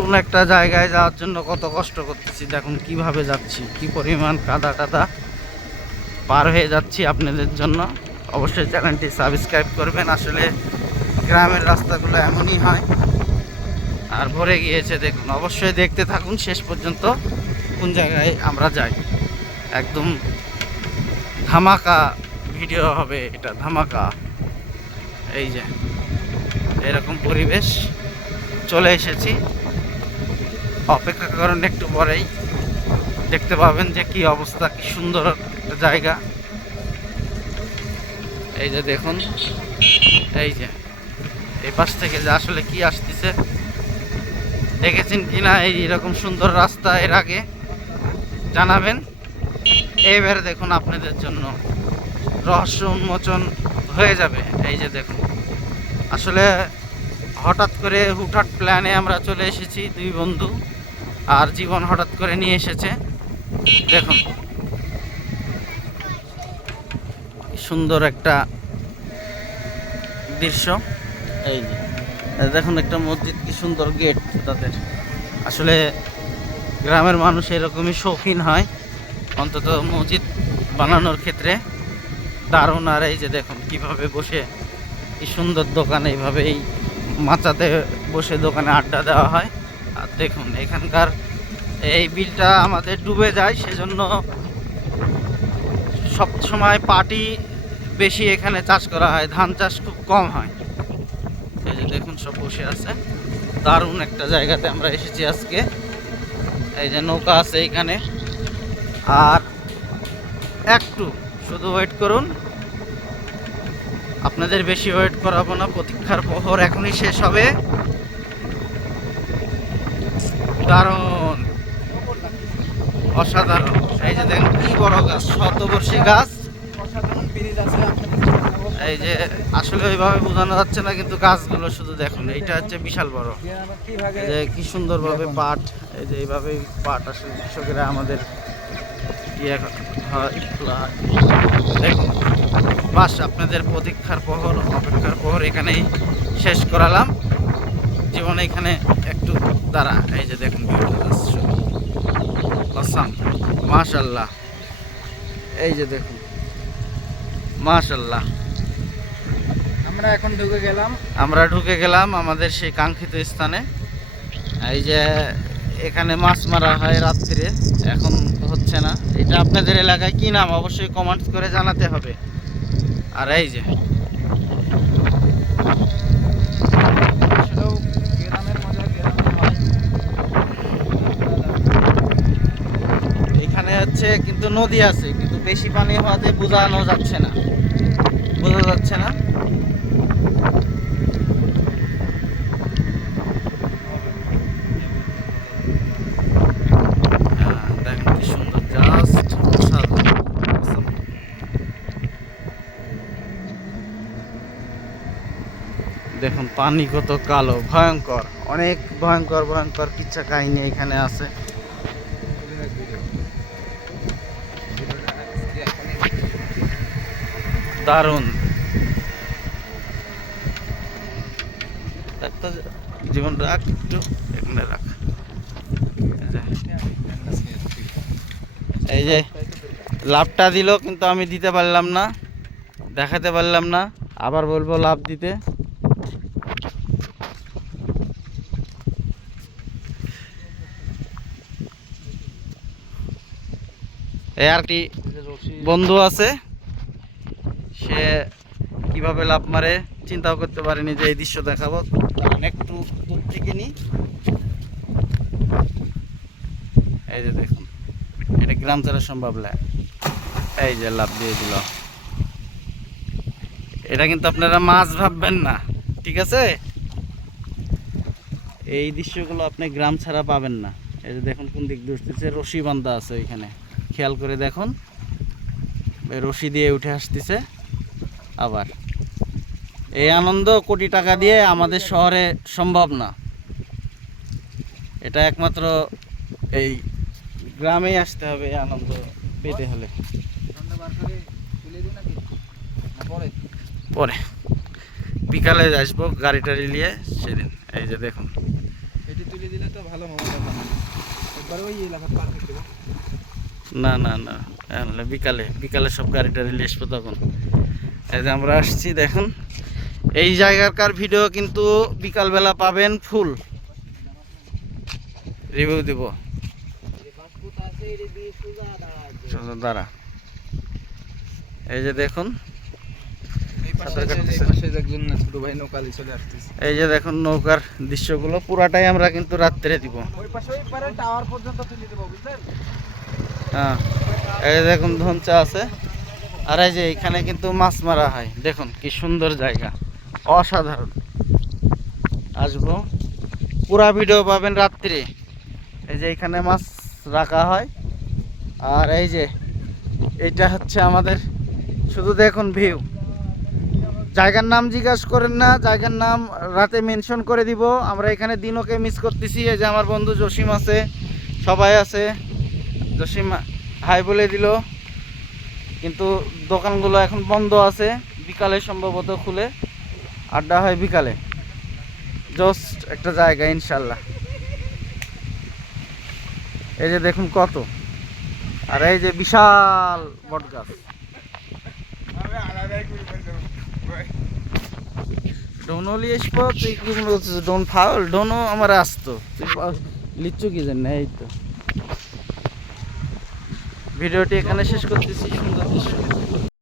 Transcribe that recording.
নতুন একটা জায়গায় যাওয়ার জন্য কত কষ্ট করতেছি। দেখুন কীভাবে যাচ্ছি, কি পরিমাণ কাদা কাদা পার হয়ে যাচ্ছি আপনাদের জন্য। অবশ্যই চ্যানেলটি সাবস্ক্রাইব করবেন। আসলে গ্রামের রাস্তাগুলো এমনই হয়। আর ভরে গিয়েছে, দেখুন। অবশ্যই দেখতে থাকুন শেষ পর্যন্ত কোন জায়গায় আমরা যাই। একদম ধামাকা ভিডিও হবে এটা, ধামাকা। এই যে, এরকম পরিবেশ। চলে এসেছি। অপেক্ষা করেন একটু পরেই। দেখতে পাবেন যে কি অবস্থা, কি সুন্দর একটা জায়গা। এই যে দেখুন, এই যে, এই পাশ থেকে যে আসলে কি আসতেছে, দেখেছেন কিনা? এই এরকম সুন্দর রাস্তা এর আগে, জানাবেন। এবার দেখুন আপনাদের জন্য রহস্য উন্মোচন হয়ে যাবে। এই যে দেখুন, আসলে হঠাৎ করে হুটহাট প্ল্যানে আমরা চলে এসেছি দুই বন্ধু। আর জীবন হঠাৎ করে নিয়ে এসেছে। দেখুন। সুন্দর একটা দৃশ্য। এই যে। দেখুন একটা মসজিদ কি সুন্দর গেট তাদের। আসলে গ্রামের মানুষ এরকমই শৌখিন হয়। অন্তত মসজিদ বানানোর ক্ষেত্রে দারুণ। আর এই যে দেখুন কীভাবে বসে কি সুন্দর দোকান। এইভাবেই মাচাতে বসে দোকানে আড্ডা দেওয়া হয়। আর দেখুন, এখানকার এই বিলটা আমাদের ডুবে যায়, সেজন্য সব সময় পাটি বেশি এখানে চাষ করা হয়, ধান চাষ খুব কম হয়। এই যে দেখুন, সব বসে আছে। দারুণ একটা জায়গাতে আমরা এসেছি আজকে। এই যে নৌকা আছে এখানে আর একটু শুধু ওয়েট করুন। আপনাদের বেশি ওয়েট করাবো না, প্রতীক্ষার প্রহর এখনই শেষ হবে। দারুণ অসাধারণ। এই যে দেখেন কি বড় গাছ, শতবর্ষী গাছ। এই যে আসলে ওইভাবে বোঝানো যাচ্ছে না, কিন্তু গাছগুলো শুধু দেখুন, এইটা হচ্ছে বিশাল বড়। যে কি সুন্দরভাবে পাট, এই যে এইভাবে পাট আসলে কৃষকেরা আমাদের ইয়ে হয় দেখুন, বাস আপনাদের প্রতীক্ষার প্রহর, অপেক্ষার প্রহর এখানেই শেষ করালাম। জীবনে এখানে একটু দাঁড়া। এই যে দেখুন আসাম। মাশাল্লাহ এই যে দেখুন। মাশাল্লাহ আমরা এখন ঢুকে গেলাম। আমরা ঢুকে গেলাম আমাদের সেই কাঙ্ক্ষিত স্থানে। এই যে এখানে মাছ মারা হয় রাত্রিরে এখন হচ্ছে না। এটা আপনাদের এলাকায় কি নাম? অবশ্যই কমেন্টস করে জানাতে হবে। আর এই যে হচ্ছে কিন্তু নদী আছে কিন্তু বেশি পানি হওয়াতে বোঝানো যাচ্ছে না। বোঝা যাচ্ছে না। হ্যাঁ, দেখেন পানি কত কালো ভয়ঙ্কর অনেক ভয়ঙ্কর ভয়ঙ্কর কিচ্ছা কাহিনী এখানে আছে। দারুণ। জীবন রাখ একটু, এখানে রাখ। এই যে- লাভটা দিল, কিন্তু আমি দিতে পারলাম না, দেখাতে পারলাম না, আবার বলব লাভ দিতে। এই আর কি বন্ধু আছে। কীভাবে লাভ মারে চিন্তাও করতে পারেনি যে এই দৃশ্য দেখাবো। একটু দূর থেকে নি। এই যে দেখুন, এটা গ্রাম ছাড়া সম্ভব না। এই যে লাভ দিয়ে দিল। এটা কিন্তু আপনারা মাছ ভাববেন না, ঠিক আছে? এই দৃশ্যগুলো আপনি গ্রাম ছাড়া পাবেন না। এই যে দেখুন কোন দিক দিয়ে রশি বান্ধা আছে এখানে খেয়াল করে দেখুন। রশি দিয়ে উঠে আসতেছে। আবার। এই আনন্দ কোটি টাকা দিয়ে আমাদের শহরে সম্ভব না। এটা একমাত্র এই গ্রামেই আসতে হবে এই আনন্দ পেতে হলে। পরে। বিকালে আসব গাড়ি টাড়ি নিয়ে সেদিন। এই যে দেখুন। এটি তুলে তুলে দিলে তো ভালো মোবাইল একবার ওই এলাকা পার না না না। বিকালে বিকালে সব গাড়িটা নিয়ে আসব তখন। এই যে আমরা আসছি দেখুন। এই জায়গাকার ভিডিও কিন্তু বিকালবেলা পাবেন ফুল। রিভিউ দিব। দাঁড়া। এই যে দেখুন। এই যে- দেখুন নৌকার দৃশ্যগুলো পুরাটাই আমরা কিন্তু রাত্রে দিব। হ্যাঁ। এই যে দেখুন ধনচা আছে। আর এই যে এখানে কিন্তু মাছ মারা হয়। দেখুন কি সুন্দর জায়গা। অসাধারণ। আসব। পুরা ভিডিও পাবেন রাত্রি। এই যে এখানে মাছ রাখা হয়। আর এই যে এটা হচ্ছে আমাদের শুধু দেখুন ভিউ। জায়গার নাম জিজ্ঞাসা করেন না, জায়গার নাম রাতে মেনশন করে দিব। আমরা এখানে দিনকে মিস করতেছি। এই যে আমার বন্ধু জসিম আছে, সবাই আছে। জসিম হাই বলে দিল। কিন্তু দোকানগুলো এখন বন্ধ আছে, বিকালে সম্ভবত খুলে। আড্ডা হয় বিকালে। জাস্ট একটা জায়গা, ইনশাল্লাহ। এই যে দেখুন কত। আর এই যে বিশাল বট গাছ। ডোনো তুই ফাউল আমার আসতো। লিচ্ছু কি জানি এই তো। ভিডিওটি এখানে শেষ করতেছি। সুন্দর দৃশ্য।